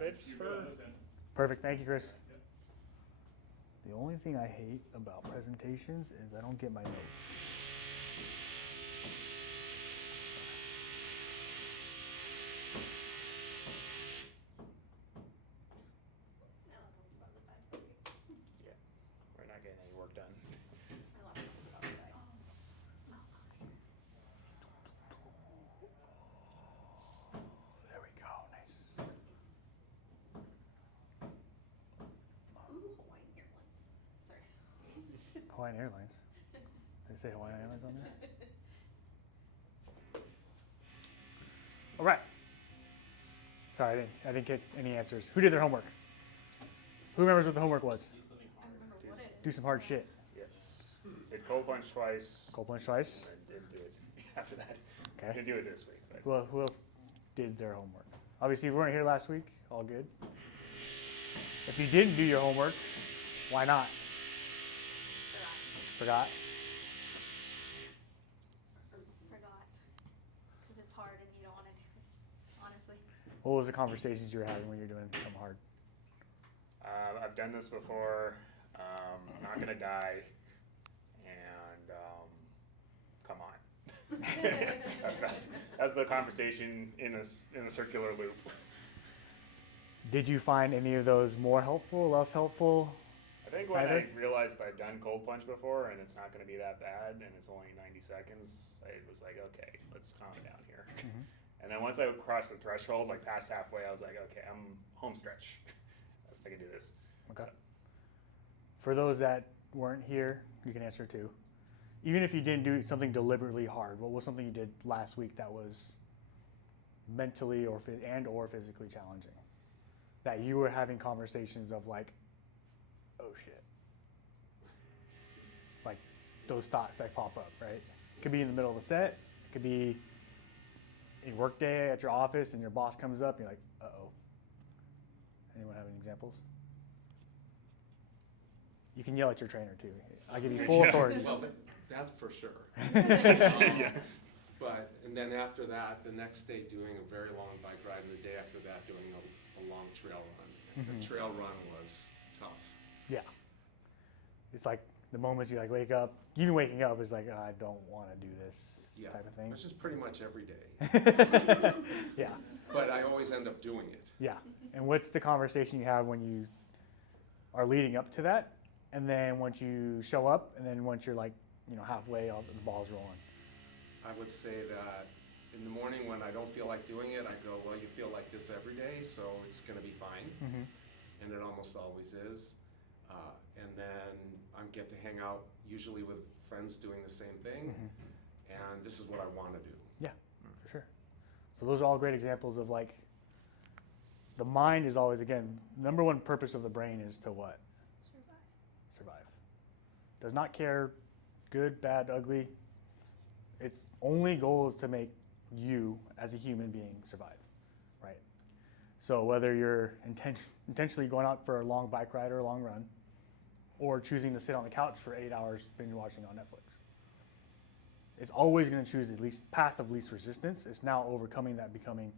habits for. Perfect. Thank you, Chris. The only thing I hate about presentations is I don't get my notes. Yeah, we're not getting any work done. There we go. Nice. Ooh, Hawaiian Airlines. Sorry. Hawaiian Airlines. They say Hawaiian Airlines on there? All right. Sorry, I didn't get any answers. Who did their homework? Who remembers what the homework was? I remember what it is. Do some hard shit. Yes. Did cold plunge twice. Cold plunge twice. And then didn't do it after that. Okay. Didn't do it this week. But. Well, who else did their homework? Obviously, if you weren't here last week, all good. If you didn't do your homework, why not? Forgot? Forgot. Because it's hard and you don't want to do it, honestly. What was the conversations you were having when you were doing something hard? I've done this before. I'm not gonna die, and come on. that's the conversation in a circular loop. Did you find any of those more helpful, less helpful? I think when Either? I realized I'd done cold plunge before and it's not going to be that bad and it's only 90 seconds, I was like, okay, let's calm down here. Mhm. And then once I crossed the threshold, like past halfway, I was like, okay, I'm home stretch. I can do this. Okay. So, For those that weren't here, you can answer too. Even if you didn't do something deliberately hard, what was something you did last week that was mentally or physically challenging? That you were having conversations of like, oh shit. Like those thoughts that pop up, right? It could be in the middle of a set. It could be a work day at your office and your boss comes up and you're like, uh-oh. Anyone have any examples? You can yell at your trainer too. I give you full authority. Well, that's for sure. yeah. But, and then after that, the next day doing a very long bike ride, and the day after that doing a long trail run. Mhm. The trail run was tough. Yeah. It's like the moments you like wake up, even waking up is like, oh, I don't want to do this Yeah, type of thing. which is pretty much every day. Yeah. But I always end up doing it. Yeah. And what's the conversation you have when you are leading up to that? And then once you show up, and then once you're like, halfway, the ball's rolling. I would say that in the morning when I don't feel like doing it, I go, well, you feel like this every day, so it's going to be fine. Mm-hmm. And it almost always is. And then I get to hang out usually with friends doing the same thing. Mm-hmm. And this is what I want to do. Yeah, for sure. So those are all great examples of like, the mind is always, again, number one purpose of the brain is to what? Survive. Does not care good, bad, ugly. Its only goal is to make you as a human being survive, right? So whether you're intentionally going out for a long bike ride or a long run, or choosing to sit on the couch for 8 hours binge watching on Netflix, it's always going to choose the least path of least resistance. It's now overcoming that, becoming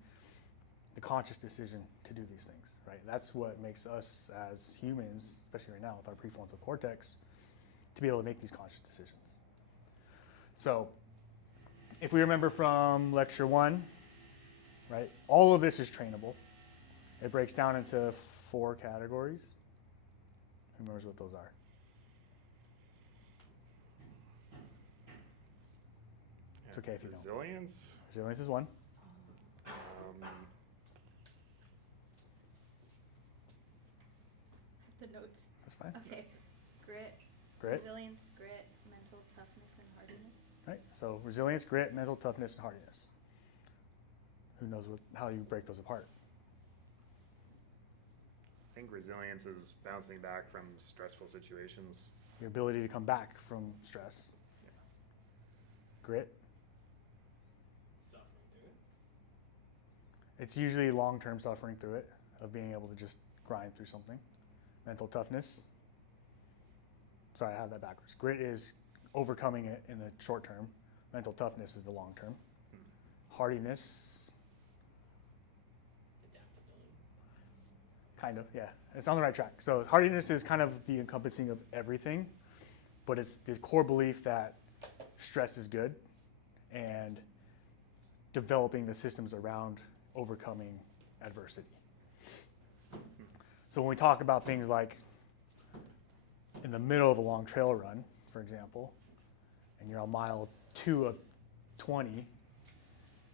the conscious decision to do these things, right? That's what makes us as humans, especially right now with our prefrontal cortex, to be able to make these conscious decisions. So if we remember from lecture 1, right, all of this is trainable. It breaks down into 4 categories. Who remembers what those are? It's okay if you don't. Resilience. Resilience is 1. The notes. That's fine. Okay. Grit. Grit. Resilience, grit, mental toughness, and hardiness. Right. So resilience, grit, mental toughness, and hardiness. Who knows how you break those apart? I think resilience is bouncing back from stressful situations. Your ability to come back from stress. Yeah. Grit. Suffering through it. It's usually long-term suffering through it, of being able to just grind through something. Mental toughness. Sorry, I have that backwards. Grit is overcoming it in the short term. Mental toughness is the long term. Hardiness. Kind of, yeah. It's on the right track. So hardiness is kind of the encompassing of everything, but it's this core belief that stress is good and developing the systems around overcoming adversity. So when we talk about things like in the middle of a long trail run, for example, and you're on mile 2 of 20,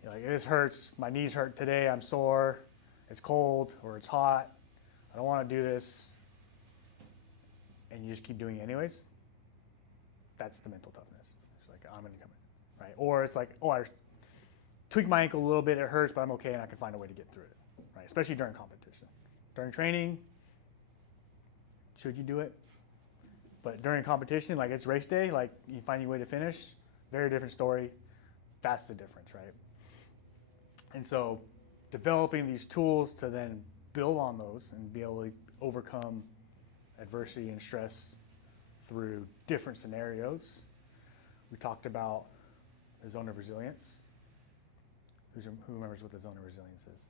you're like, this hurts, my knees hurt today, I'm sore, it's cold or it's hot, I don't want to do this, and you just keep doing it anyways, that's the mental toughness. It's like, I'm going to come in, right? Or it's like, oh, I tweaked my ankle a little bit, it hurts, but I'm okay and I can find a way to get through it, right? Especially during competition. During training, should you do it? But during competition, like it's race day, like you find your way to finish, very different story. That's the difference, right? And so developing these tools to then build on those and be able to overcome adversity and stress through different scenarios. We talked about the zone of resilience. Who remembers what the zone of resilience is?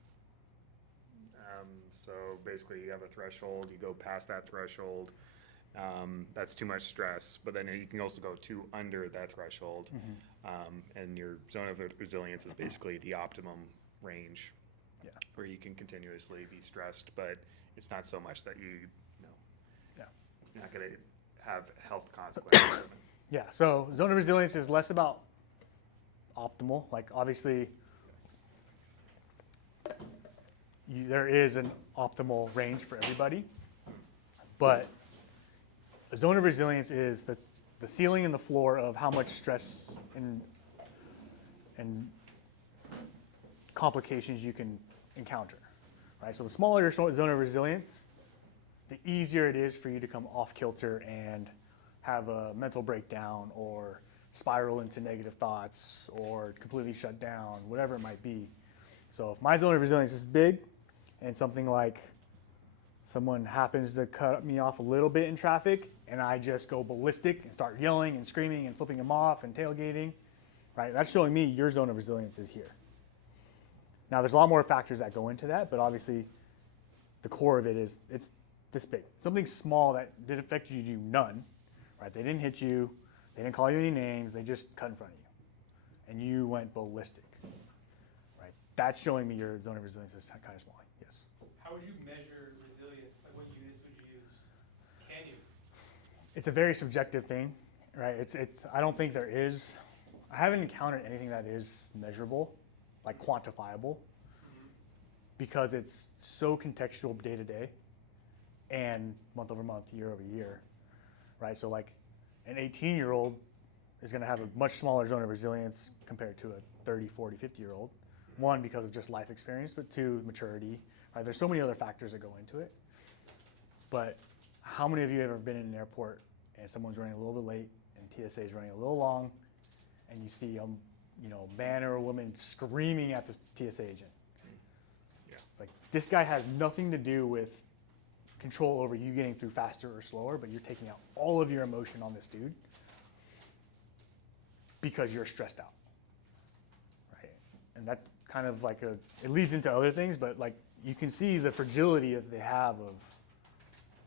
So basically you have a threshold, you go past that threshold, that's too much stress, but then you can also go under that threshold. And your zone of resilience is basically the optimum range, Yeah. where you can continuously be stressed, but it's not so much that you're not going to have health consequences. Yeah, so zone of resilience is less about optimal. Like obviously, there is an optimal range for everybody, but a zone of resilience is the ceiling and the floor of how much stress and complications you can encounter, right? So the smaller your zone of resilience, the easier it is for you to come off kilter and have a mental breakdown or spiral into negative thoughts or completely shut down, whatever it might be. So if my zone of resilience is big and something like someone happens to cut me off a little bit in traffic and I just go ballistic and start yelling and screaming and flipping them off and tailgating, right? That's showing me your zone of resilience is here. Now there's a lot more factors that go into that, but obviously the core of it is it's this big. Something small that did affect you, none, right? They didn't hit you, they didn't call you any names, they just cut in front of you. And you went ballistic, right? That's showing me your zone of resilience is kind of small, yes. How would you measure resilience? Like what units would you use? Can you? It's a very subjective thing, right? I don't think there is, I haven't encountered anything that is measurable, like quantifiable, because it's so contextual day to day and month over month, year over year, right? So like an 18-year-old is going to have a much smaller zone of resilience compared to a 30, 40, 50-year-old. One, because of just life experience, but two, maturity, right? There's so many other factors that go into it. But how many of you have ever been in an airport and someone's running a little bit late and TSA is running a little long and you see man or a woman screaming at the TSA agent? Yeah. Like this guy has nothing to do with control over you getting through faster or slower, but you're taking out all of your emotion on this dude because you're stressed out, right? And that's kind of like it leads into other things, but like you can see the fragility that they have of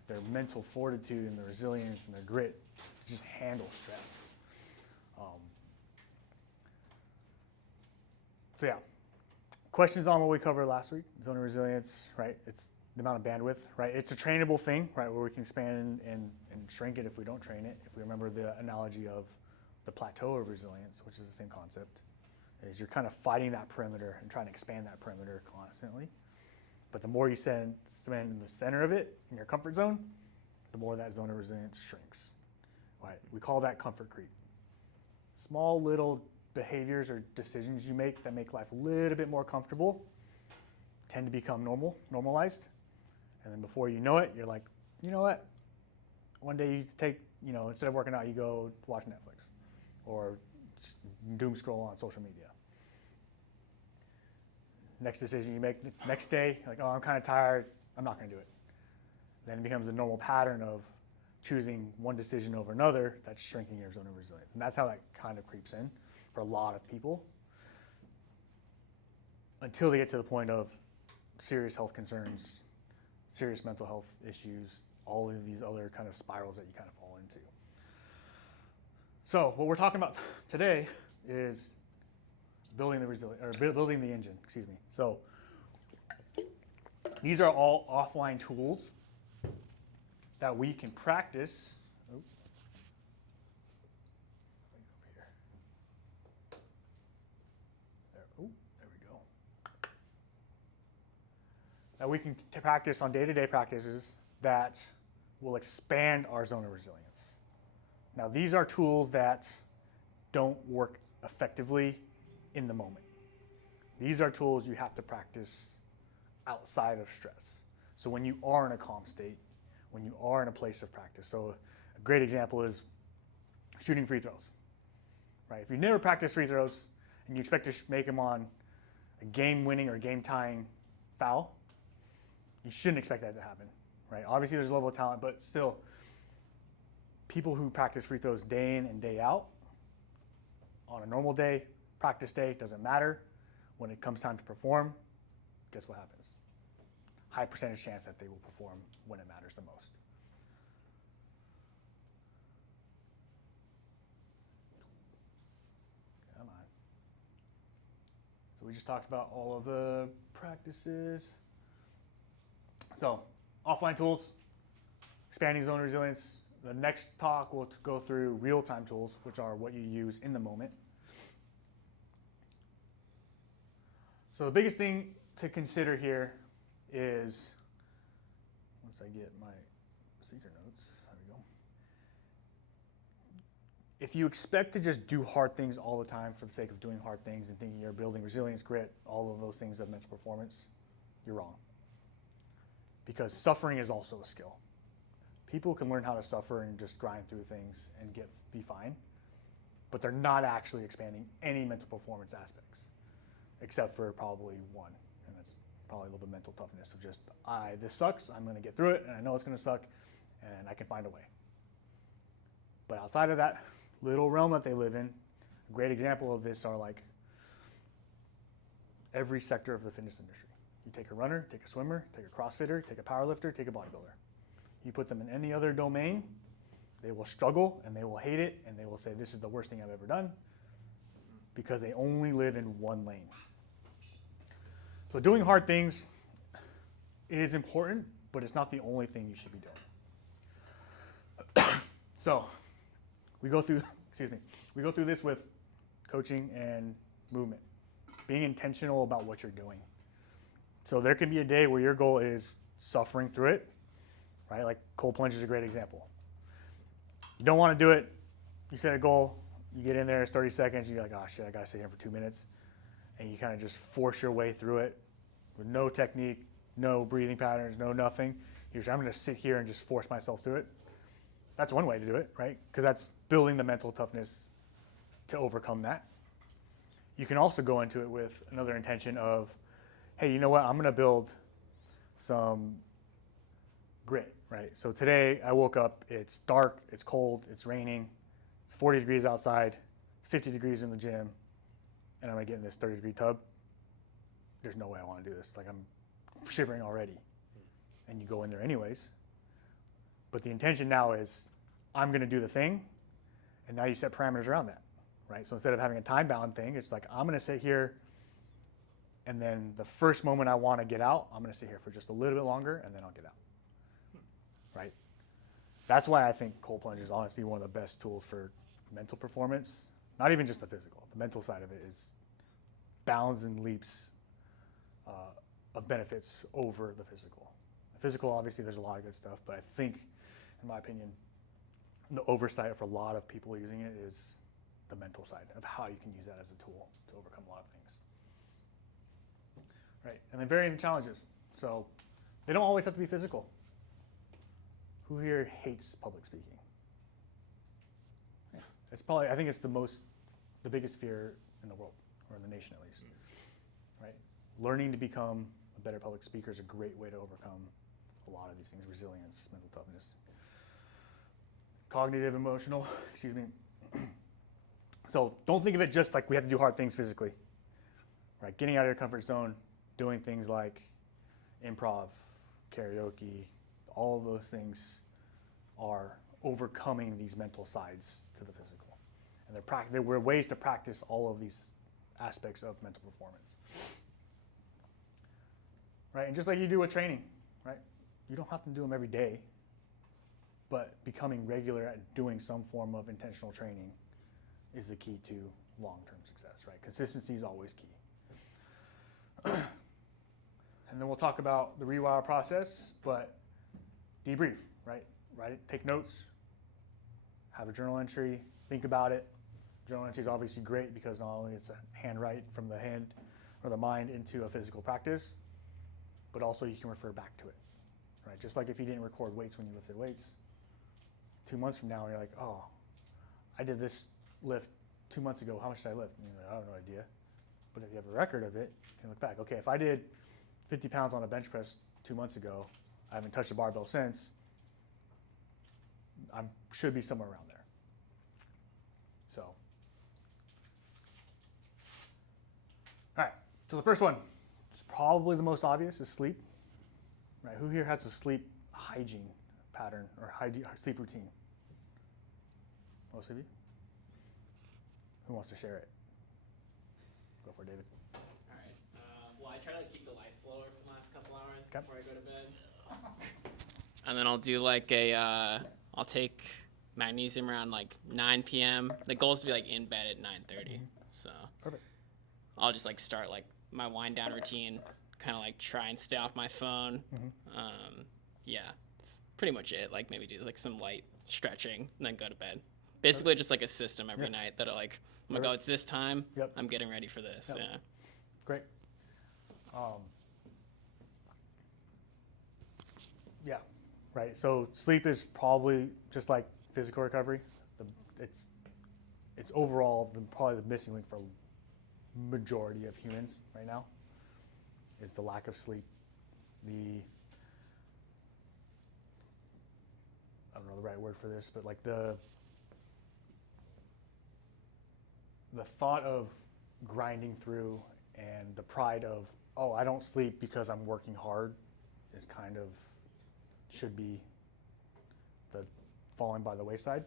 their mental fortitude and their resilience and their grit to just handle stress. So yeah, questions on what we covered last week, zone of resilience, right? It's the amount of bandwidth, right? It's a trainable thing, right, where we can expand and shrink it if we don't train it. If we remember the analogy of the plateau of resilience, which is the same concept, is you're kind of fighting that perimeter and trying to expand that perimeter constantly. But the more you spend in the center of it, in your comfort zone, the more that zone of resilience shrinks, right? We call that comfort creep. Small little behaviors or decisions you make that make life a little bit more comfortable tend to become normalized. And then before you know it, you're like, you know what? One day you take, instead of working out, you go watch Netflix or doom scroll on social media. Next decision you make, next day, like, oh, I'm kind of tired, I'm not going to do it. Then it becomes a normal pattern of choosing one decision over another that's shrinking your zone of resilience. And that's how that kind of creeps in for a lot of people until they get to the point of serious health concerns, serious mental health issues, all of these other kind of spirals that you kind of fall into. So what we're talking about today is building the engine, excuse me. So these are all offline tools that we can practice. Over here. There we go. That we can practice on day-to-day practices that will expand our zone of resilience. Now, these are tools that don't work effectively in the moment. These are tools you have to practice outside of stress. So when you are in a calm state, when you are in a place of practice. So a great example is shooting free throws, right? If you never practice free throws and you expect to make them on a game-winning or game-tying foul, you shouldn't expect that to happen, right? Obviously, there's a level of talent, but still, people who practice free throws day in and day out, on a normal day, practice day, doesn't matter. When it comes time to perform, guess what happens? High percentage chance that they will perform when it matters the most. Come on. So we just talked about all of the practices. So, offline tools, expanding zone resilience. The next talk will go through real-time tools, which are what you use in the moment. So the biggest thing to consider here is, once I get my speaker notes, there we go. If you expect to just do hard things all the time for the sake of doing hard things and thinking you're building resilience, grit, all of those things of mental performance, you're wrong. Because suffering is also a skill. People can learn how to suffer and just grind through things and be fine, but they're not actually expanding any mental performance aspects, except for probably one, and that's probably a little bit mental toughness of just, this sucks, I'm gonna get through it, and I know it's gonna suck, and I can find a way. But outside of that little realm that they live in, a great example of this are like every sector of the fitness industry. You take a runner, take a swimmer, take a CrossFitter, take a powerlifter, take a bodybuilder. You put them in any other domain, they will struggle and they will hate it and they will say, this is the worst thing I've ever done, because they only live in one lane. So doing hard things is important, but it's not the only thing you should be doing. So we go through this with coaching and movement, being intentional about what you're doing. So there can be a day where your goal is suffering through it, right? Like cold plunge is a great example. You don't want to do it. You set a goal. You get in there, it's 30 seconds. You're like, oh shit, I got to sit here for 2 minutes. And you kind of just force your way through it with no technique, no breathing patterns, no nothing. You're just, I'm going to sit here and just force myself through it. That's one way to do it, right? Because that's building the mental toughness to overcome that. You can also go into it with another intention of, hey, you know what? I'm going to build some grit, right? So today I woke up, it's dark, it's cold, it's raining, it's 40 degrees outside, it's 50 degrees in the gym, and I'm going to get in this 30-degree tub. There's no way I want to do this. Like, I'm shivering already. And you go in there anyways. But the intention now is, I'm going to do the thing, and now you set parameters around that, right? So instead of having a time-bound thing, it's like, I'm going to sit here, and then the first moment I want to get out, I'm going to sit here for just a little bit longer, and then I'll get out, right? That's why I think cold plunge is honestly one of the best tools for mental performance. Not even just the physical. The mental side of it is bounds and leaps of benefits over the physical. The physical, obviously, there's a lot of good stuff, but I think, in my opinion, the oversight for a lot of people using it is the mental side of how you can use that as a tool to overcome a lot of things. Right, and then varying challenges. So they don't always have to be physical. Who here hates public speaking? Yeah. It's probably, I think it's the biggest fear in the world, or in the nation at least, right? Learning to become a better public speaker is a great way to overcome a lot of these things, resilience, mental toughness. Cognitive, emotional, excuse me. So don't think of it just like we have to do hard things physically, right? Getting out of your comfort zone, doing things like improv, karaoke, all of those things are overcoming these mental sides to the physical. And there were ways to practice all of these aspects of mental performance. Right? And just like you do with training, right? You don't have to do them every day, but becoming regular at doing some form of intentional training is the key to long-term success, right? Consistency is always key. And then we'll talk about the rewire process, but debrief, right? Write it, take notes, have a journal entry, think about it. Journal entry is obviously great because not only it's a handwrite from the hand or the mind into a physical practice, but also you can refer back to it, right? Just like if you didn't record weights when you lifted weights, 2 months from now you're like, oh, I did this lift 2 months ago. How much did I lift? And you're like, I have no idea. But if you have a record of it, you can look back. Okay, if I did 50 pounds on a bench press 2 months ago, I haven't touched a barbell since, I should be somewhere around there. So, all right, so the first one, it's probably the most obvious, is sleep. Right? Who here has a sleep hygiene pattern or sleep routine? Most of you? Who wants to share it? Go for it, David. All right. Well, I try to keep the lights lower for the last couple hours Okay. before I go to bed. And then I'll do like I'll take magnesium around like 9 p.m. The goal is to be like in bed at 9:30. So Perfect. I'll just like start like my wind down routine, kind of like try and stay off my phone. Yeah, that's pretty much it. Like maybe do like some light stretching and then go to bed. Basically just like a system every night that I'm like, oh, it's this time. Yep. I'm getting ready for this. Yep. Yeah. Great. Yeah, right. So sleep is probably just like physical recovery. It's overall probably the missing link for majority of humans right now is the lack of sleep. I don't know the right word for this, but like the thought of grinding through and the pride of, oh, I don't sleep because I'm working hard is kind of should be the falling by the wayside.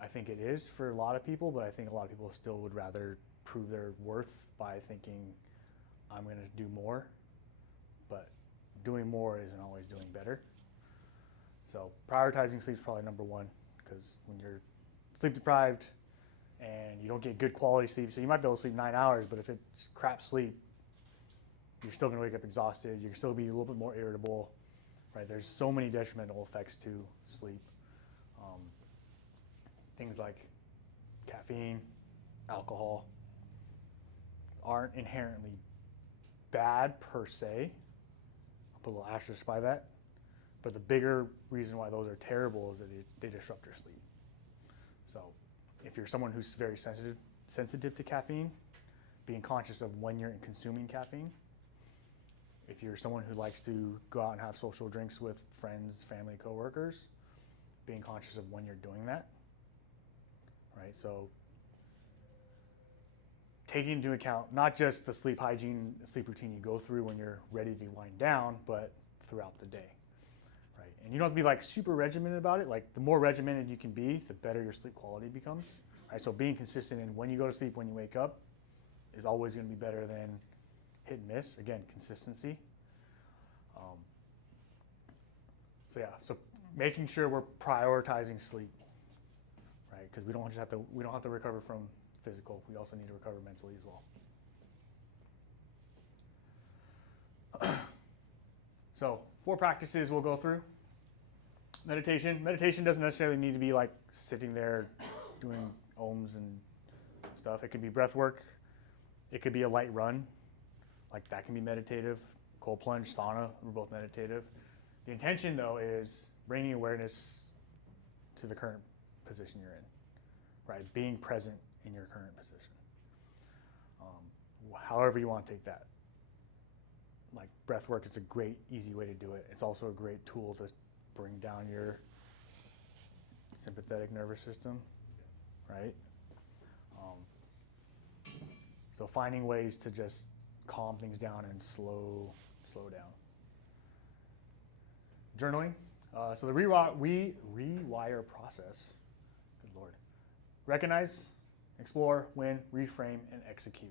I think it is for a lot of people, but I think a lot of people still would rather prove their worth by thinking I'm going to do more, but doing more isn't always doing better. So prioritizing sleep is probably number one, because when you're sleep deprived and you don't get good quality sleep, so you might be able to sleep 9 hours, but if it's crap sleep, you're still going to wake up exhausted. You're still be a little bit more irritable, right? There's so many detrimental effects to sleep. Things like caffeine, alcohol aren't inherently bad per se. I'll put a little asterisk by that. But the bigger reason why those are terrible is that they disrupt your sleep. So if you're someone who's very sensitive to caffeine, being conscious of when you're consuming caffeine. If you're someone who likes to go out and have social drinks with friends, family, coworkers, being conscious of when you're doing that, right? So taking into account not just the sleep hygiene, sleep routine you go through when you're ready to wind down, but throughout the day, right? And you don't have to be like super regimented about it. Like the more regimented you can be, the better your sleep quality becomes, right? So being consistent in when you go to sleep, when you wake up is always going to be better than hit and miss. Again, consistency. So making sure we're prioritizing sleep, right? Because we don't have to recover from physical. We also need to recover mentally as well. So 4 practices we'll go through. Meditation. Meditation doesn't necessarily need to be like sitting there doing ohms and stuff. It could be breath work. It could be a light run. Like that can be meditative. Cold plunge, sauna, we're both meditative. The intention though is bringing awareness to the current position you're in, right? Being present in your current position. However you want to take that. Like breath work is a great, easy way to do it. It's also a great tool to bring down your sympathetic nervous system, right? So finding ways to just calm things down and slow down. journaling. So the rewire process, good Lord. Recognize, explore, win, reframe, and execute.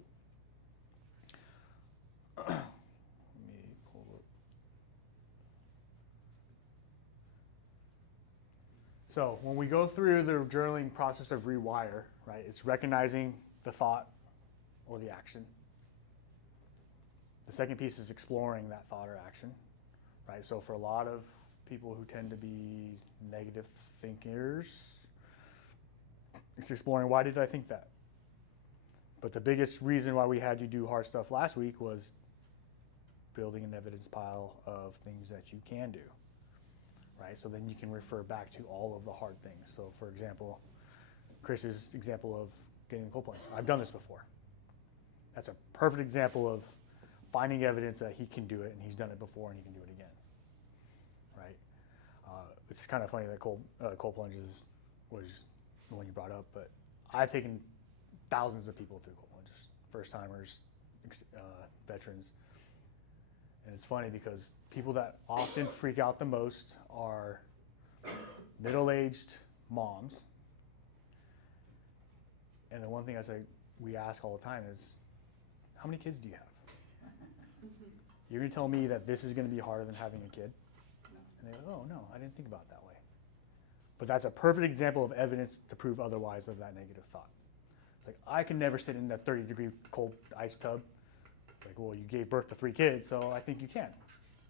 Let me pull it. So when we go through the journaling process of rewire, right, it's recognizing the thought or the action. The second piece is exploring that thought or action, right? So for a lot of people who tend to be negative thinkers, it's exploring, why did I think that? But the biggest reason why we had you do hard stuff last week was building an evidence pile of things that you can do, right? So then you can refer back to all of the hard things. So for example, Chris's example of getting the cold plunge. I've done this before. That's a perfect example of finding evidence that he can do it, and he's done it before, and he can do it again, right? It's kind of funny that cold plunges was the one you brought up, but I've taken thousands of people through cold plunges, first timers, veterans, and it's funny because people that often freak out the most are middle-aged moms, and the one thing we ask all the time is, how many kids do you have? You're going to tell me that this is going to be harder than having a kid? And they go, oh, no, I didn't think about it that way. But that's a perfect example of evidence to prove otherwise of that negative thought. It's like, I can never sit in that 30-degree cold ice tub. Like, well, you gave birth to 3 kids, so I think you can.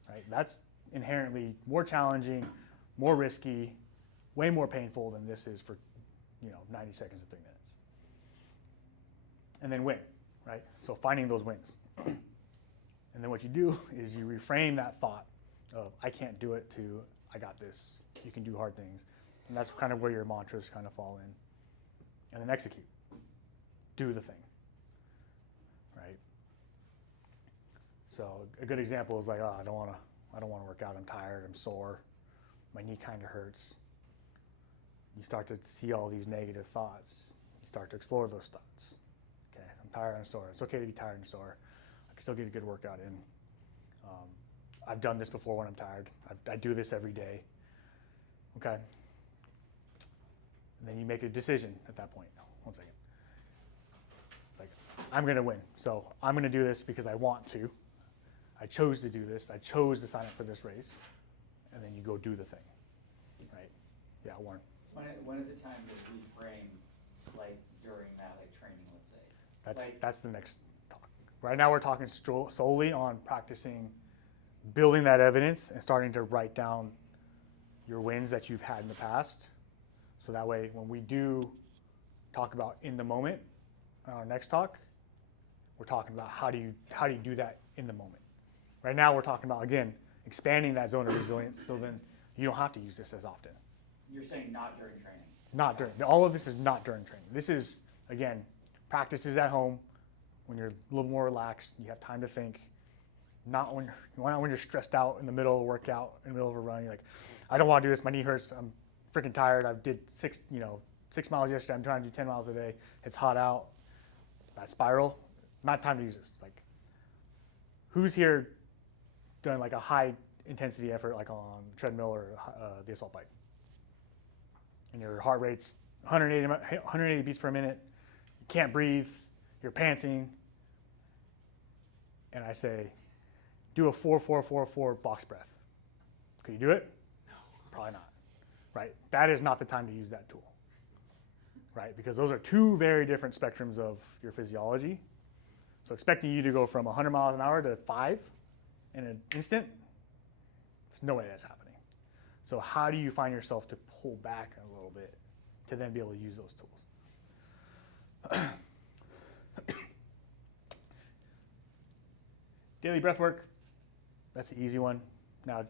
Right? That's inherently more challenging, more risky, way more painful than this is for 90 seconds to 3 minutes. And then win, right? So finding those wins. And then what you do is you reframe that thought of, I can't do it, to, I got this, you can do hard things. And that's kind of where your mantras kind of fall in. And then execute. Do the thing, right? So a good example is like, oh, I don't want to work out, I'm tired, I'm sore, my knee kind of hurts. You start to see all these negative thoughts. You start to explore those thoughts. Okay, I'm tired, I'm sore. It's okay to be tired and sore. I can still get a good workout in. I've done this before when I'm tired. I do this every day. Okay. And then you make a decision at that point. One second. It's like, I'm going to win. So I'm going to do this because I want to. I chose to do this. I chose to sign up for this race. And then you go do the thing. Right? Yeah, Warren. When is it time to reframe, like during that, like training, let's say? That's the next talk. Right now we're talking solely on practicing building that evidence and starting to write down your wins that you've had in the past. So that way when we do talk about in the moment, our next talk, we're talking about how do you do that in the moment. Right now we're talking about, again, expanding that zone of resilience so then you don't have to use this as often. You're saying not during training? Not during. All of this is not during training. This is, again, practices at home when you're a little more relaxed, you have time to think. Not when you're stressed out in the middle of a workout, in the middle of a run. You're like, I don't want to do this. My knee hurts. I'm freaking tired. I did 6 miles yesterday. I'm trying to do 10 miles a day. It's hot out. That spiral. Not time to use this. Like, who's here done like a high intensity effort, like on treadmill or the assault bike? And your heart rate's 180 beats per minute. You can't breathe. You're panting. And I say, do a 4-4-4-4 box breath. Could you do it? No. Probably not. Right? That is not the time to use that tool. Right? Because those are 2 very different spectrums of your physiology. So expecting you to go from 100 miles an hour to 5 in an instant, there's no way that's happening. So how do you find yourself to pull back a little bit to then be able to use those tools? Daily breath work, that's the easy one. Now,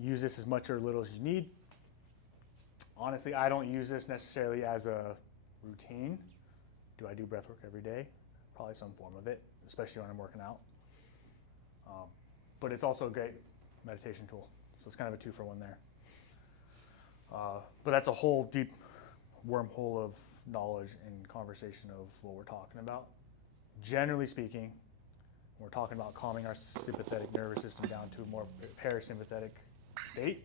use this as much or little as you need. Honestly, I don't use this necessarily as a routine. Do I do breath work every day? Probably some form of it, especially when I'm working out. But it's also a great meditation tool. So it's kind of a 2-for-1 there. But that's a whole deep wormhole of knowledge and conversation of what we're talking about. Generally speaking, we're talking about calming our sympathetic nervous system down to a more parasympathetic state.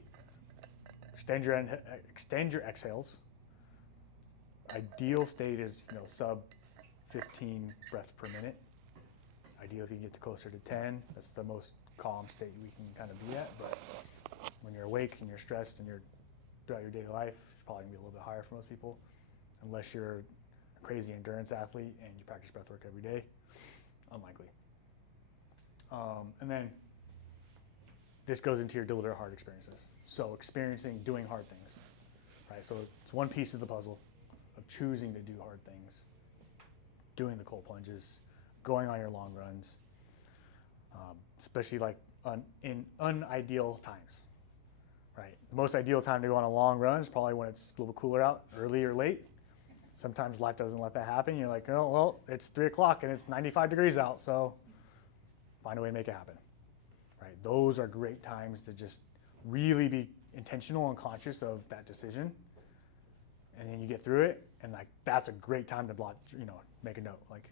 Extend your exhales. Ideal state is sub 15 breaths per minute. Ideal if you get to closer to 10. That's the most calm state we can kind of be at. But when you're awake and you're stressed and you're throughout your daily life, it's probably gonna be a little bit higher for most people, unless you're a crazy endurance athlete and you practice breath work every day. Unlikely. And then this goes into your deliberate hard experiences. So doing hard things, right? So it's one piece of the puzzle of choosing to do hard things, doing the cold plunges, going on your long runs, especially like in unideal times, right? The most ideal time to go on a long run is probably when it's a little bit cooler out, early or late. Sometimes life doesn't let that happen. You're like, oh, well, it's 3 o'clock and it's 95 degrees out, so find a way to make it happen, right? Those are great times to just really be intentional and conscious of that decision. And then you get through it, and like that's a great time to make a note. Like,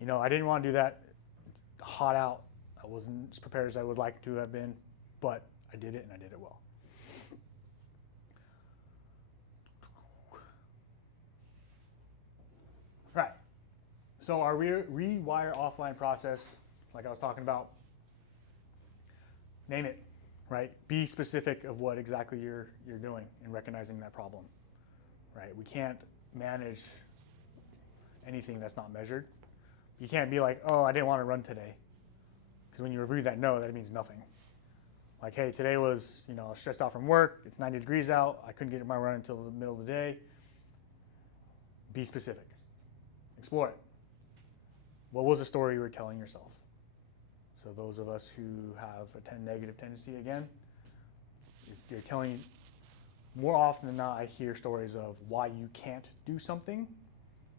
I didn't want to do that. It's hot out. I wasn't as prepared as I would like to have been, but I did it and I did it well. Right. So our rewire offline process, like I was talking about, name it, right? Be specific of what exactly you're doing and recognizing that problem, right? We can't manage anything that's not measured. You can't be like, oh, I didn't want to run today. Because when you review that no, that means nothing. Like, hey, today was, I was stressed out from work. It's 90 degrees out. I couldn't get my run until the middle of the day. Be specific. Explore it. What was the story you were telling yourself? So those of us who have a negative tendency, again, you're telling, more often than not, I hear stories of why you can't do something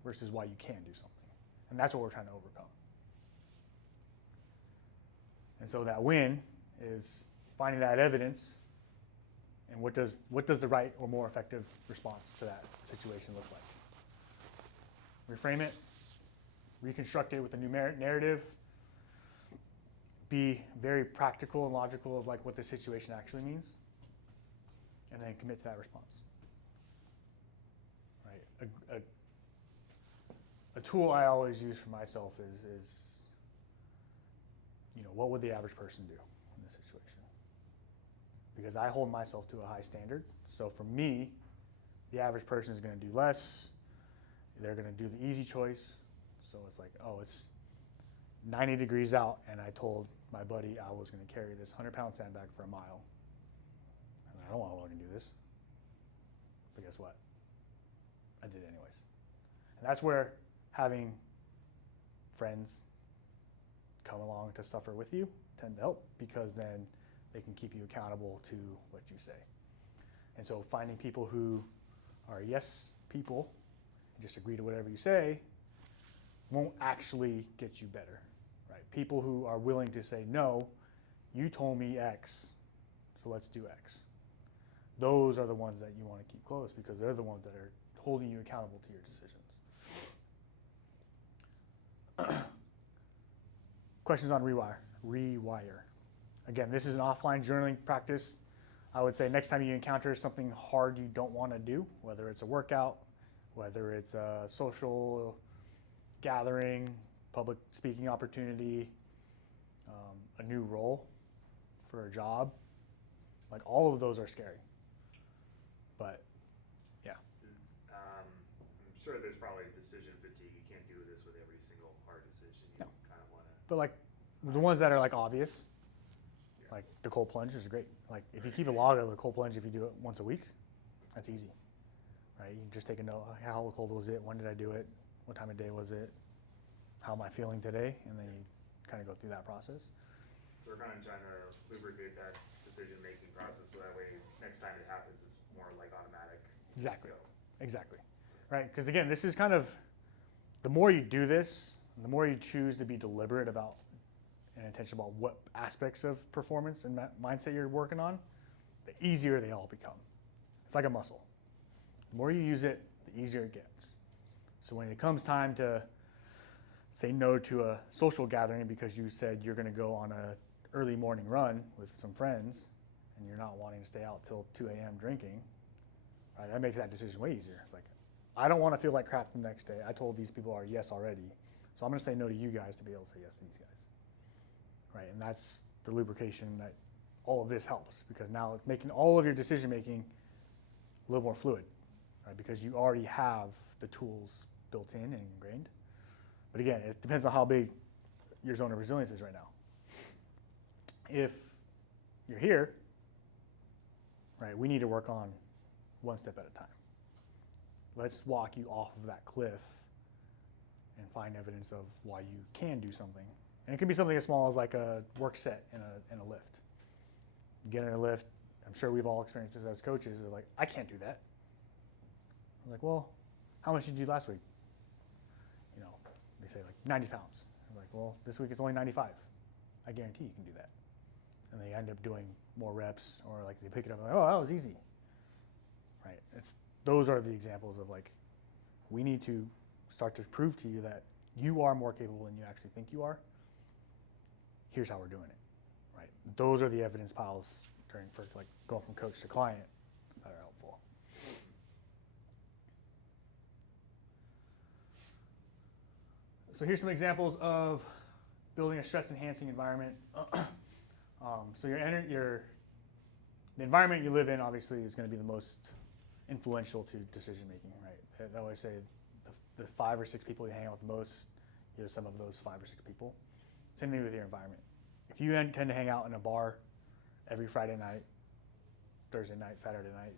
versus why you can do something. And that's what we're trying to overcome. And so that win is finding that evidence and what does the right or more effective response to that situation look like. Reframe it, reconstruct it with a new narrative, be very practical and logical of like what the situation actually means, and then commit to that response. Right? A tool I always use for myself is what would the average person do in this situation? Because I hold myself to a high standard. So for me, the average person is going to do less. They're going to do the easy choice. So it's like, oh, it's 90 degrees out, and I told my buddy I was going to carry this 100-pound sandbag for a mile. And I don't want to fucking do this. But guess what? I did it anyways. And that's where having friends come along to suffer with you tend to help, because then they can keep you accountable to what you say. And so finding people who are yes people and just agree to whatever you say won't actually get you better, right? People who are willing to say, no, you told me X, so let's do X. Those are the ones that you want to keep close, because they're the ones that are holding you accountable to your decisions. Questions on rewire. Again, this is an offline journaling practice. I would say next time you encounter something hard you don't want to do, whether it's a workout, whether it's a social gathering, public speaking opportunity, a new role for a job, like all of those are scary. But yeah. I'm sure there's probably decision fatigue. You can't do this with every single hard decision. You No. kind of want to. But like the ones that are like obvious, like the cold plunge is great. Like if you keep a log of the cold plunge, if you do it once a week, that's easy, right? You can just take a note. How cold was it? When did I do it? What time of day was it? How am I feeling today? And then you kind of go through that process. So we're kind of trying to lubricate that decision-making process so that way next time it happens, it's more like automatic. Exactly. Exactly. Right? Because again, this is kind of, the more you do this, the more you choose to be deliberate about and intentional about what aspects of performance and mindset you're working on, the easier they all become. It's like a muscle. The more you use it, the easier it gets. So when it comes time to say no to a social gathering because you said you're going to go on a early morning run with some friends, and you're not wanting to stay out till 2 a.m. drinking, right, that makes that decision way easier. It's like, I don't want to feel like crap the next day. I told these people our yes already, so I'm going to say no to you guys to be able to say yes to these guys. Right, and that's the lubrication that all of this helps, because now it's making all of your decision making a little more fluid, right, because you already have the tools built in and ingrained. But again, it depends on how big your zone of resilience is right now. If you're here, right, we need to work on one step at a time. Let's walk you off of that cliff and find evidence of why you can do something. And it can be something as small as like a work set in a lift. You get in a lift, I'm sure we've all experienced this as coaches, they're like, I can't do that. I'm like, well, how much did you do last week? You know, they say like 90 pounds. I'm like, well, this week it's only 95. I guarantee you can do that. And they end up doing more reps, or like they pick it up and like, oh, that was easy. Right? Those are the examples of like, we need to start to prove to you that you are more capable than you actually think you are. Here's how we're doing it. Right? Those are the evidence piles for like going from coach to client that are helpful. So here's some examples of building a stress-enhancing environment. So the environment you live in obviously is going to be the most influential to decision making, right? I always say the 5 or 6 people you hang out with most, you're some of those 5 or 6 people. Same thing with your environment. If you tend to hang out in a bar every Friday night, Thursday night, Saturday night,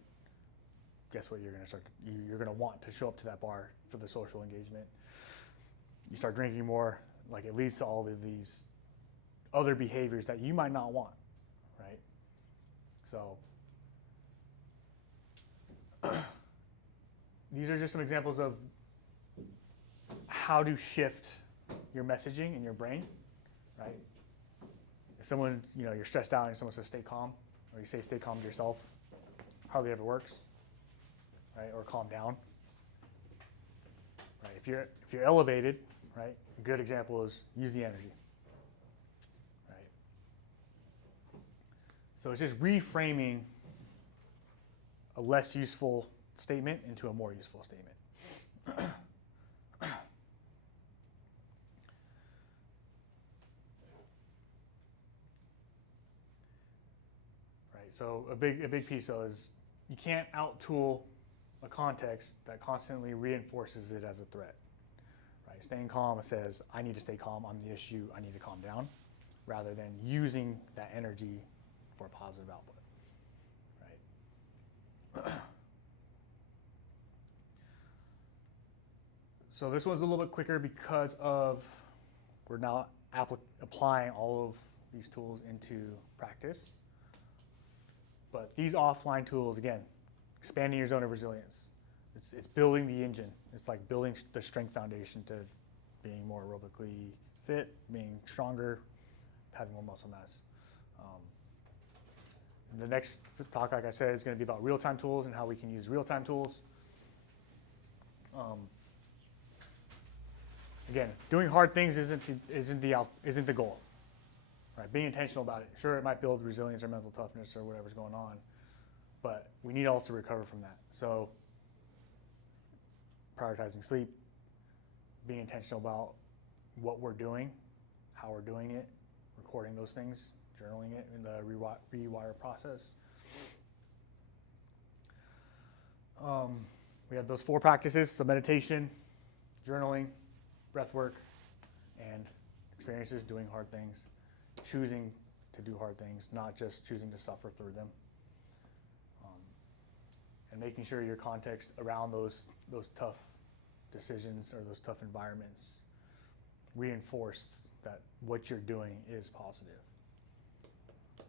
guess what? You're going to want to show up to that bar for the social engagement. You start drinking more, like it leads to all of these other behaviors that you might not want, right? So these are just some examples of how to shift your messaging in your brain, right? If someone, you're stressed out and someone says stay calm, or you say stay calm to yourself, hardly ever works, right? Or calm down, right? If you're elevated, right? A good example is use the energy, right? So it's just reframing a less useful statement into a more useful statement. Right. So a big piece though is you can't out-tool a context that constantly reinforces it as a threat. Right? Staying calm says, I need to stay calm, I'm the issue, I need to calm down, rather than using that energy for a positive output. Right? So this one's a little bit quicker because we're now applying all of these tools into practice. But these offline tools, again, expanding your zone of resilience. It's building the engine. It's like building the strength foundation to being more aerobically fit, being stronger, having more muscle mass. And the next talk, like I said, is going to be about real-time tools and how we can use real-time tools. Again, doing hard things isn't the goal. Right? Being intentional about it. Sure, it might build resilience or mental toughness or whatever's going on, but we need to also recover from that. So prioritizing sleep, being intentional about what we're doing, how we're doing it, recording those things, journaling it in the rewire process. We have those 4 practices, so meditation, journaling, breath work, and experiences, doing hard things, choosing to do hard things, not just choosing to suffer through them. And making sure your context around those tough decisions or those tough environments reinforce that what you're doing is positive,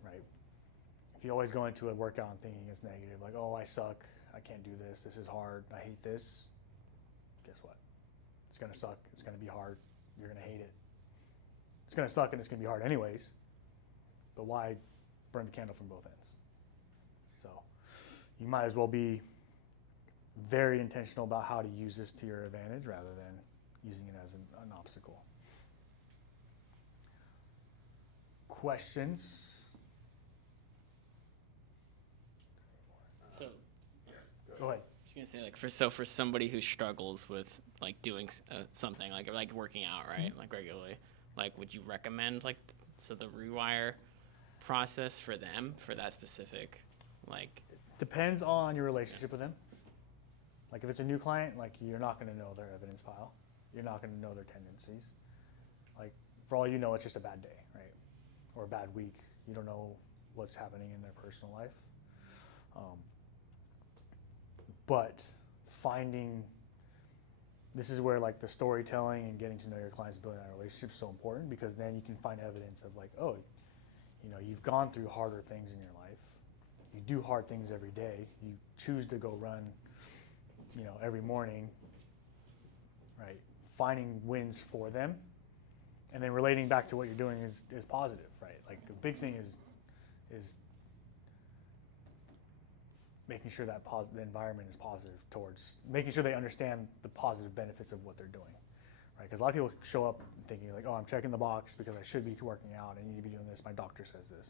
right? If you always go into a workout and thinking it's negative, like, oh, I suck, I can't do this, this is hard, I hate this, guess what? It's going to suck, it's going to be hard, you're going to hate it. It's going to suck and it's going to be hard anyways, but why burn the candle from both ends? So you might as well be very intentional about how to use this to your advantage rather than using it as an obstacle. Questions? So Go ahead. I was gonna say like for somebody who struggles with like doing something like working out, right, like regularly, like would you recommend like the rewire process for them for that specific like? Depends on your relationship with them. Like if it's a new client, like you're not going to know their evidence file. You're not going to know their tendencies. Like for all you know, it's just a bad day, right? Or a bad week. You don't know what's happening in their personal life. But finding, this is where like the storytelling and getting to know your clients, building that relationship is so important, because then you can find evidence of like, oh, you know, you've gone through harder things in your life. You do hard things every day. You choose to go run, you know, every morning, right? Finding wins for them, and then relating back to what you're doing is positive, right? Like the big thing is making sure that the environment is positive towards, making sure they understand the positive benefits of what they're doing, right? Because a lot of people show up thinking like, oh, I'm checking the box because I should be working out. I need to be doing this. My doctor says this.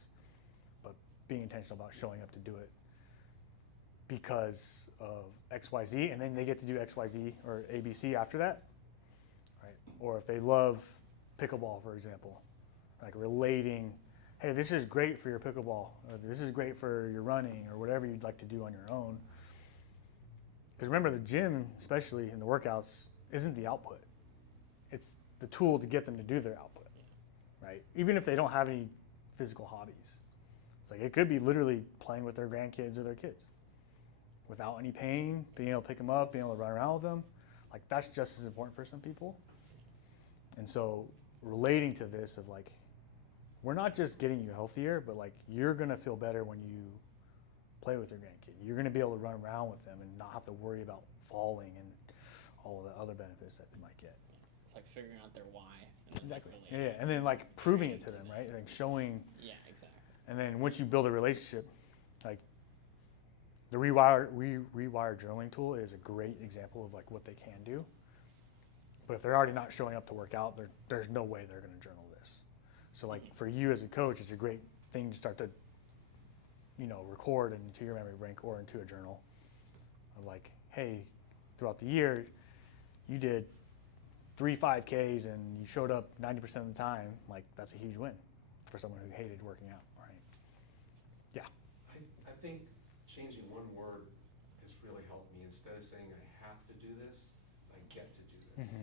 But being intentional about showing up to do it because of X, Y, Z, and then they get to do X, Y, Z or ABC after that, right? Or if they love pickleball, for example, like relating, hey, this is great for your pickleball, or this is great for your running, or whatever you'd like to do on your own. Because remember, the gym, especially in the workouts, isn't the output. It's the tool to get them to do their output, right? Even if they don't have any physical hobbies. It's like it could be literally playing with their grandkids or their kids without any pain, being able to pick them up, being able to run around with them. Like that's just as important for some people. And so relating to this of like, we're not just getting you healthier, but like you're gonna feel better when you play with your grandkid. You're gonna be able to run around with them and not have to worry about falling and all of the other benefits that they might get. It's like figuring out their why. And then Exactly. like, Yeah, relating and then like proving it to to them, them. right? Like showing, Yeah, exactly. and then once you build a relationship, like the rewire journaling tool is a great example of like what they can do. But if they're already not showing up to work out, there's no way they're gonna journal this. So like for you as a coach, it's a great thing to start to, you know, record into your memory bank or into a journal of like, hey, throughout the year, you did 3 5Ks and you showed up 90% of the time. Like that's a huge win for someone who hated working out, right? Yeah. I think changing one word has really helped me. Instead of saying I have to do this, I get to do this.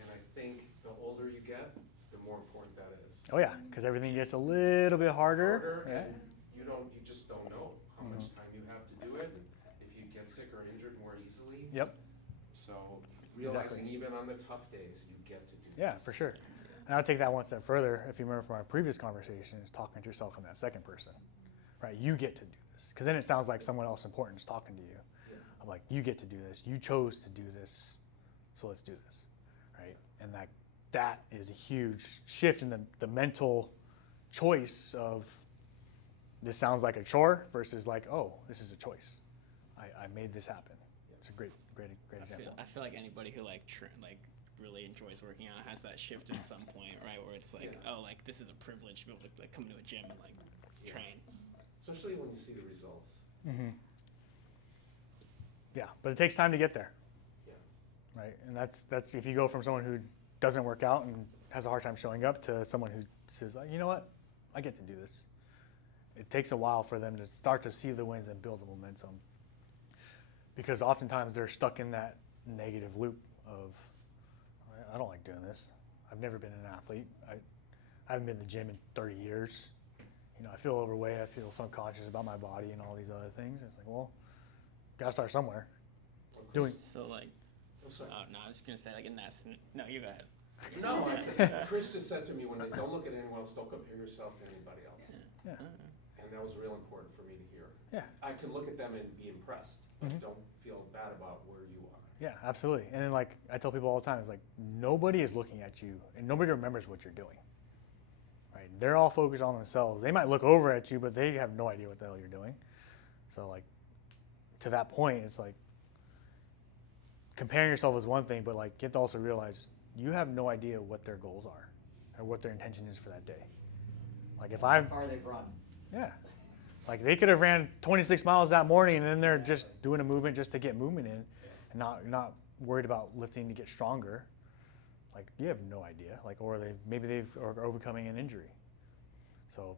And I think the older you get, the more important that is. Oh yeah, because everything gets a little bit harder. Yeah. And you just don't know how much time you have to do it, if you get sick or injured more easily. Yep. So realizing even on the tough days, you get to do Yeah, this. for sure. And I'll take that one step further. If you remember from our previous conversation, is talking to yourself in that second person, right? You get to do this, because then it sounds like someone else important is talking to you. Yeah. I'm like, you get to do this. You chose to do this, so let's do this, right? And that is a huge shift in the mental choice of this sounds like a chore versus like, oh, this is a choice. I made this happen. It's a great example. I feel like anybody who like really enjoys working out has that shift at some point, right? Where it's like, Yeah. oh, like this is a privilege to be able to like come to a gym and like Yeah. train. Especially when you see the results. Yeah, but it takes time to get there. Yeah. Right? And that's if you go from someone who doesn't work out and has a hard time showing up to someone who says, you know what, I get to do this. It takes a while for them to start to see the wins and build the momentum, because oftentimes they're stuck in that negative loop of, I don't like doing this. I've never been an athlete. I haven't been to the gym in 30 years. You know, I feel overweight. I feel subconscious about my body and all these other things. It's like, well, gotta start somewhere. Doing. So like, I'm sorry. oh no, I was just gonna say like in that. No, you go ahead. No, I said, Chris just said to me when they don't look at anyone else, don't compare yourself to anybody else. Yeah. And that was real important for me to hear. Yeah. I can look at them and be impressed, but don't feel bad about where you are. Yeah, absolutely. And then like I tell people all the time, it's like nobody is looking at you and nobody remembers what you're doing. Right? They're all focused on themselves. They might look over at you, but they have no idea what the hell you're doing. So like to that point, it's like comparing yourself is one thing, but like you have to also realize you have no idea what their goals are or what their intention is for that day. Like if How far they've run. yeah. Like they could have ran 26 miles that morning and then they're just doing a movement just to get movement in and not worried about lifting to get stronger. Like you have no idea. Like, or maybe they've are overcoming an injury. So,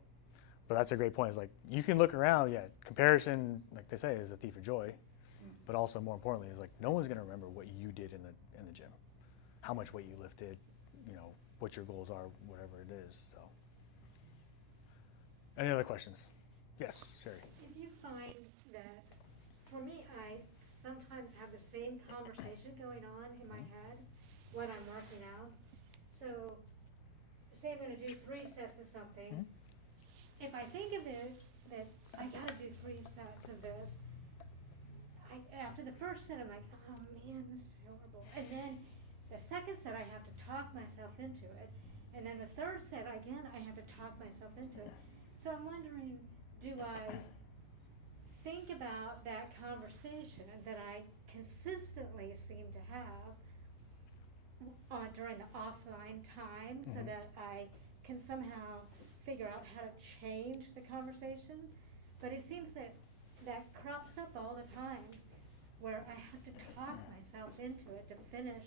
but that's a great point. It's like you can look around. Yeah, comparison, like they say, is a thief of joy. But also more importantly, is like no one's gonna remember what you did in the gym, how much weight you lifted, you know, what your goals are, whatever it is. So, any other questions? Yes, Sherry. If you find that, for me, I sometimes have the same conversation going on in my head when I'm working out. So, say I'm gonna do 3 sets of something. If I think of it, that I gotta do 3 sets of this, after the first set, I'm like, oh man, this is horrible. And then the second set, I have to talk myself into it. And then the third set, again, I have to talk myself into it. So I'm wondering, do I think about that conversation that I consistently seem to have during the offline time so that I can somehow figure out how to change the conversation? But it seems that crops up all the time where I have to talk myself into it to finish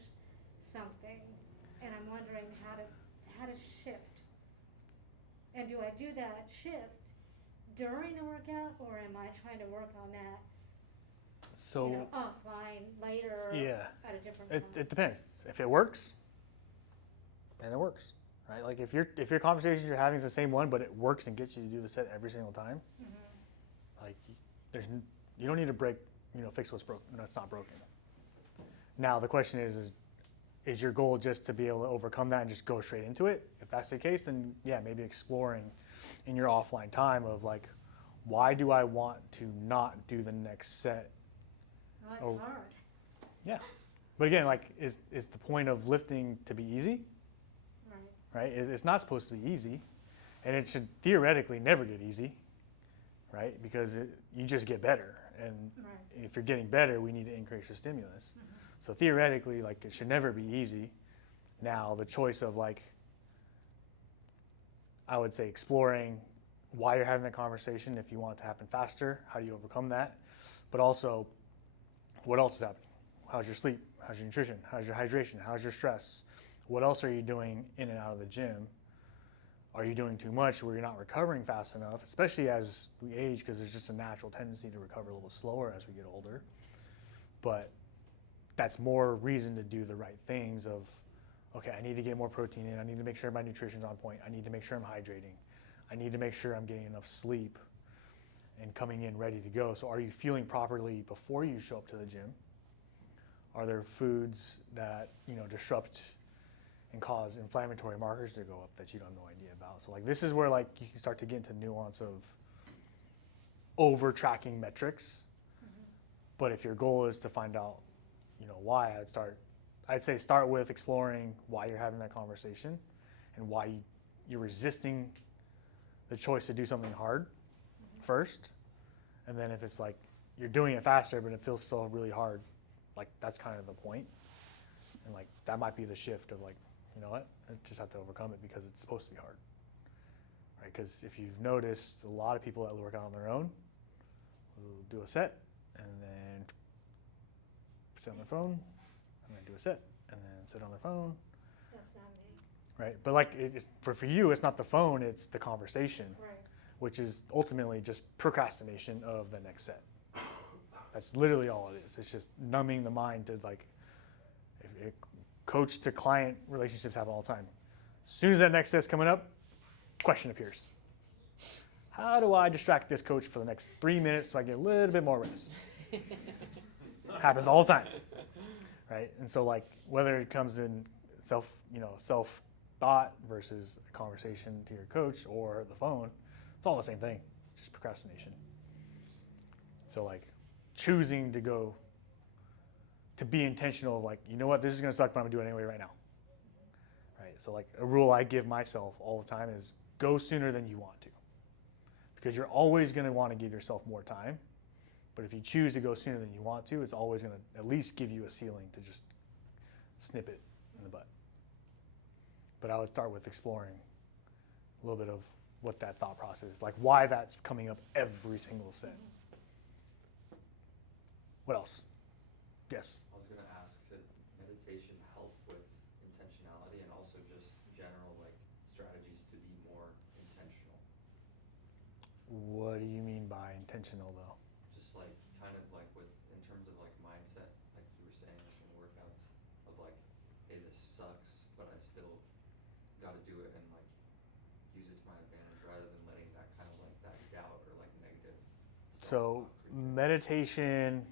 something, and I'm wondering how to shift. And do I do that shift during the workout, or am I trying to work on that So offline later yeah, at a different time? it depends. If it works, then it works, right? Like if your conversation you're having is the same one, but it works and gets you to do the set every single time, like you don't need to fix what's broken. No, it's not broken. Now the question is your goal just to be able to overcome that and just go straight into it? If that's the case, then yeah, maybe exploring in your offline time of like, why do I want to not do the next set? Well, it's hard. Yeah, but again, like, is the point of lifting to be easy? Right? It's not supposed to be easy, and it should theoretically never get easy, right? Because you just get better, and if you're getting better, we need to increase the stimulus. So theoretically, like, it should never be easy. Now, the choice of like, I would say exploring why you're having that conversation. If you want it to happen faster, how do you overcome that? But also, what else is happening? How's your sleep? How's your nutrition? How's your hydration? How's your stress? What else are you doing in and out of the gym? Are you doing too much where you're not recovering fast enough, especially as we age, because there's just a natural tendency to recover a little slower as we get older. But that's more reason to do the right things of, okay, I need to get more protein in. I need to make sure my nutrition's on point. I need to make sure I'm hydrating. I need to make sure I'm getting enough sleep and coming in ready to go. So are you feeling properly before you show up to the gym? Are there foods that, disrupt and cause inflammatory markers to go up that you don't have no idea about? So like this is where like you can start to get into nuance of over tracking metrics. But if your goal is to find out, why, I'd say start with exploring why you're having that conversation and why you're resisting the choice to do something hard first. And then if it's like you're doing it faster but it feels still really hard, like that's kind of the point. And like that might be the shift of like, you know what, I just have to overcome it because it's supposed to be hard, right? Because if you've noticed, a lot of people that work out on their own will do a set and then sit on their phone and then do a set and then sit on their phone. That's not me. Right, but like it's, for you, it's not the phone, it's the conversation, Right. which is ultimately just procrastination of the next set. That's literally all it is. It's just numbing the mind to like, if coach to client relationships happen all the time. As soon as that next set's coming up, question appears. How do I distract this coach for the next 3 minutes so I get a little bit more rest? Happens all the time, right? And so like whether it comes in self thought versus a conversation to your coach or the phone, it's all the same thing, just procrastination. So like choosing to be intentional of like, you know what, this is gonna suck, but I'm gonna do it anyway right now. Right, so like a rule I give myself all the time is go sooner than you want to. Because you're always gonna wanna give yourself more time. But if you choose to go sooner than you want to, it's always gonna at least give you a ceiling to just snip it in the butt. But I would start with exploring a little bit of what that thought process is, like why that's coming up every single set. What else? Yes. I was gonna ask, could meditation help with intentionality and also just general like strategies to be more intentional? What do you mean by intentional though? Just like kind of like with in terms of like mindset, like you were saying like in workouts of like, hey, this sucks, but I still gotta do it and like use it to my advantage rather than letting that kind of like that doubt or like negative So self-talk creep in. meditation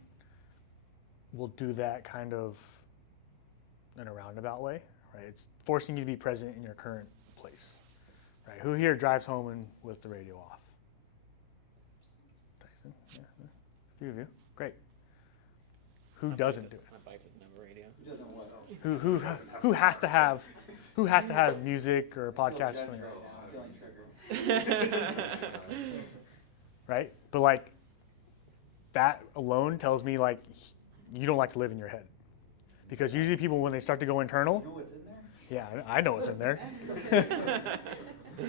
will do that kind of in a roundabout way, right? It's forcing you to be present in your current place, right? Who here drives home and with the radio off? Tyson, yeah, a few of you, great. Who doesn't do it? My bike doesn't have a radio. Who doesn't what? Who has to have music or a podcast or something, I'm feeling triggered. right? But like that alone tells me like you don't like to live in your head, because usually people when they start to go internal, You know what's in there? yeah, I know what's in there.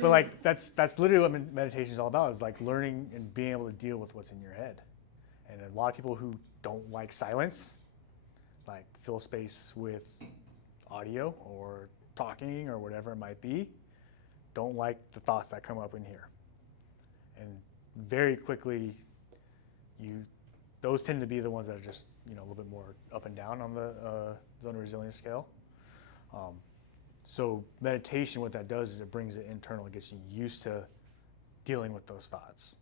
But like that's literally what meditation is all about, is like learning and being able to deal with what's in your head. And a lot of people who don't like silence, like fill space with audio or talking or whatever it might be, don't like the thoughts that come up in here. And very quickly, those tend to be the ones that are just a little bit more up and down on the zone of resilience scale. So meditation, what that does is it brings it internal. It gets you used to dealing with those thoughts,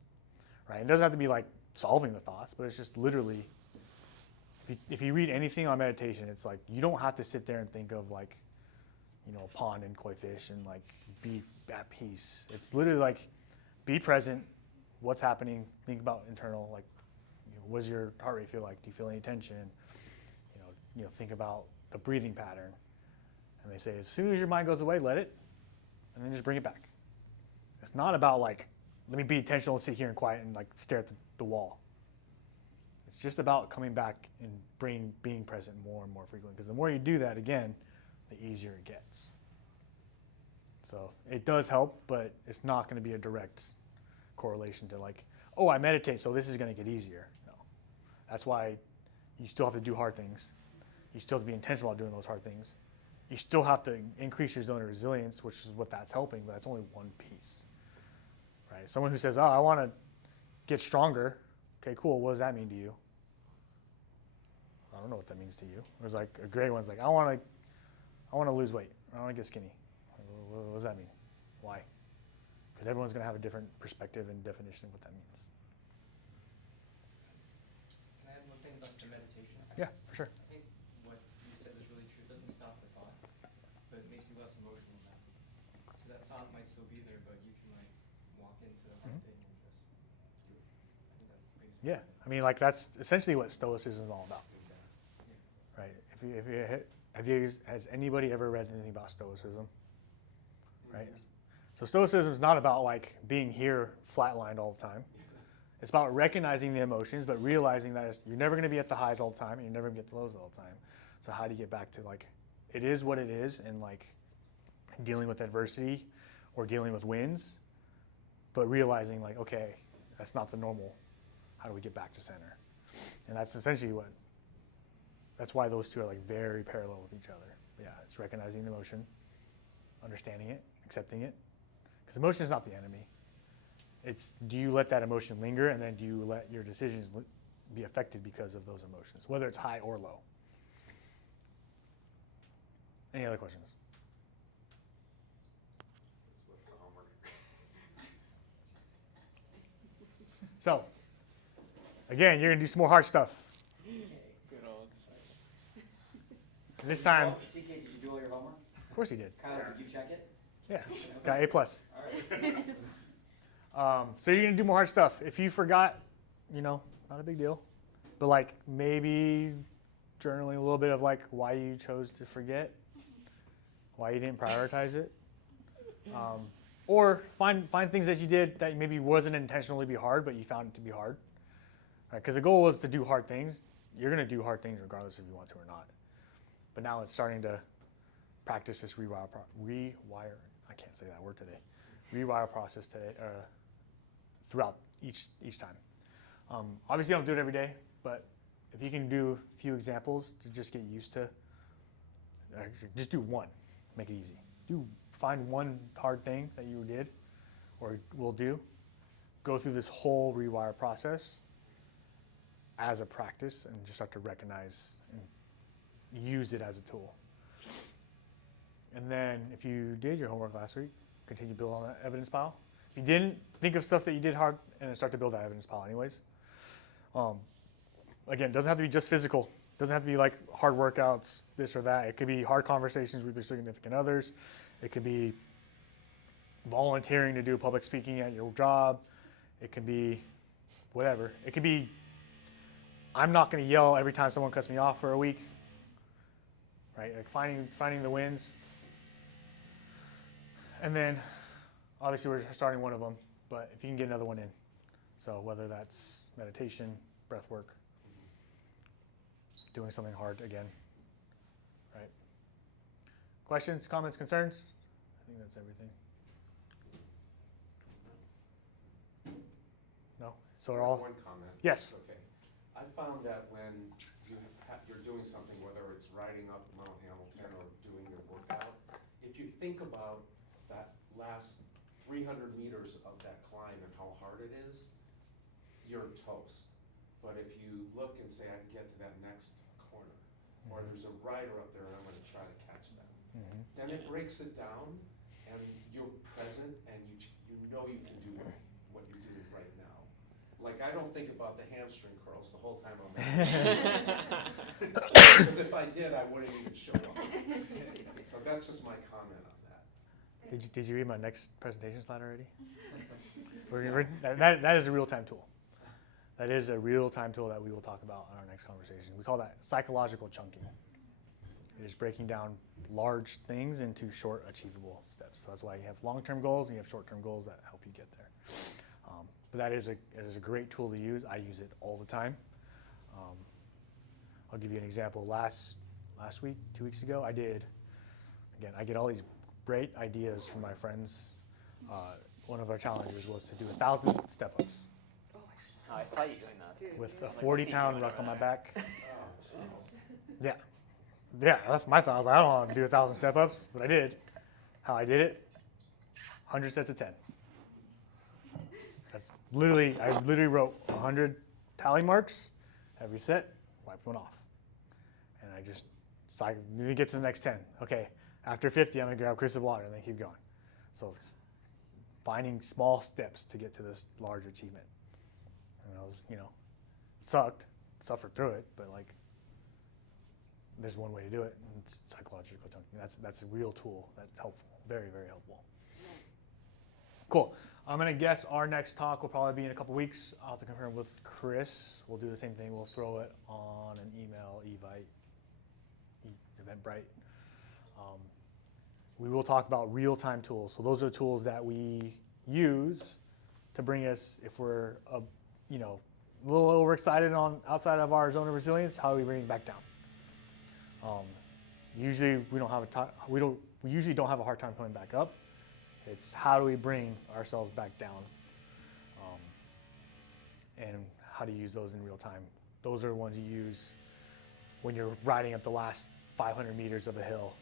right? It doesn't have to be like solving the thoughts, but it's just literally, if you read anything on meditation, it's like you don't have to sit there and think of like, a pond and koi fish and like be at peace. It's literally like be present, what's happening, think about internal, like what does your heart rate feel like? Do you feel any tension? Think about the breathing pattern. And they say, as soon as your mind goes away, let it, and then just bring it back. It's not about like, let me be intentional and sit here and quiet and like stare at the wall. It's just about coming back and being present more and more frequently. Because the more you do that, again, the easier it gets. So it does help, but it's not going to be a direct correlation to like, oh, I meditate, so this is going to get easier. No. That's why you still have to do hard things. You still have to be intentional about doing those hard things. You still have to increase your zone of resilience, which is what that's helping, but that's only one piece, right? Someone who says, oh, I want to get stronger. Okay, cool. What does that mean to you? I don't know what that means to you. There's like a great one's like, I want to lose weight. I want to get skinny. What does that mean? Why? Because everyone's going to have a different perspective and definition of what that means. Can I add one thing about the meditation? Yeah, for sure. I think what you said was really true. It doesn't stop the thought, but it makes you less emotional now. So that thought might still be there, but you can like walk into the hard thing and just do it. I think that's the biggest. Yeah, I mean, like that's essentially what Stoicism is all about, right? Has anybody ever read anything about Stoicism? Right? So Stoicism is not about like being here flatlined all the time. It's about recognizing the emotions, but realizing that you're never going to be at the highs all the time, and you're never going to get the lows all the time. So how do you get back to like, it is what it is, and like dealing with adversity or dealing with wins, but realizing like, okay, that's not the normal. How do we get back to center? And that's essentially that's why those two are like very parallel with each other. Yeah, it's recognizing the emotion, understanding it, accepting it. Because emotion is not the enemy. It's, do you let that emotion linger, and then do you let your decisions be affected because of those emotions, whether it's high or low? Any other questions? What's the homework? So, again, you're going to do some more hard stuff. Good old. And this time, CK, did you do all your homework? of course he did. Kyle, did you check it? Yeah, got A+. All right. So you're going to do more hard stuff. If you forgot, not a big deal. But like maybe journaling a little bit of like why you chose to forget, why you didn't prioritize it. Or find things that you did that maybe wasn't intentionally be hard, but you found it to be hard. Because the goal was to do hard things. You're going to do hard things regardless if you want to or not. But now it's starting to practice this rewire. I can't say that word today. rewire process today, throughout each time. Obviously, don't do it every day, but if you can do a few examples to just get used to, just do one, make it easy. Find one hard thing that you did or will do, go through this whole rewire process as a practice and just start to recognize and use it as a tool. And then if you did your homework last week, continue to build on that evidence pile. If you didn't, think of stuff that you did hard and then start to build that evidence pile anyways. Again, it doesn't have to be just physical. It doesn't have to be like hard workouts, this or that. It could be hard conversations with your significant others. It could be volunteering to do public speaking at your job. It could be whatever. It could be, I'm not going to yell every time someone cuts me off for a week. Right? Like finding the wins. And then, obviously, we're starting one of them, but if you can get another one in. So whether that's meditation, breath work, doing something hard again, right? Questions, comments, concerns? I think that's everything. No? So are all? One comment. Yes. Okay. I found that when you're doing something, whether it's riding up Mount Hamilton or doing your workout, if you think about that last 300 meters of that climb and how hard it is, you're toast. But if you look and say, I can get to that next corner, or there's a rider up there and I'm gonna try to catch them, then it breaks it down and you're present and you know you can do what you're doing right now. Like, I don't think about the hamstring curls the whole time I'm because if I did, I wouldn't even show up. So that's just my comment on that. Did you read my next presentation slide already? That is a real-time tool. That is a real-time tool that we will talk about in our next conversation. We call that psychological chunking. It is breaking down large things into short, achievable steps. So that's why you have long-term goals and you have short-term goals that help you get there. But that is a great tool to use. I use it all the time. I'll give you an example. Last week, 2 weeks ago, I get all these great ideas from my friends. One of our challenges was to do 1,000 step-ups Oh, I saw you doing that. with a 40-pound ruck on my back. Yeah, that's my thought. I was like, I don't want to do 1,000 step-ups, but I did. How I did it, 100 sets of 10. I literally wrote 100 tally marks, every set, wiped one off. And I just need to get to the next 10. Okay, after 50, I'm gonna grab a crystal water and then keep going. So it's finding small steps to get to this large achievement. And I was, sucked, suffered through it, but like, there's one way to do it, and it's psychological chunking. That's a real tool that's helpful, very, very helpful. Cool. I'm gonna guess our next talk will probably be in a couple weeks. I'll have to confirm with Chris. We'll do the same thing. We'll throw it on an email, Eventbrite. We will talk about real-time tools. So those are tools that we use to bring us, if we're a little overexcited on outside of our zone of resilience, how do we bring it back down? Usually we usually don't have a hard time coming back up. It's how do we bring ourselves back down, and how to use those in real time. Those are the ones you use when you're riding up the last 500 meters of a hill,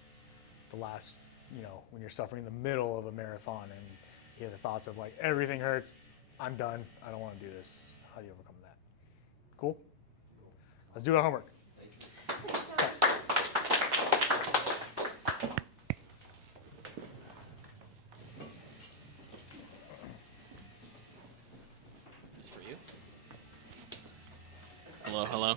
the last, when you're suffering in the middle of a marathon and you have the thoughts of like, everything hurts, I'm done, I don't want to do this. How do you overcome that? Cool? Let's do our homework. Hello.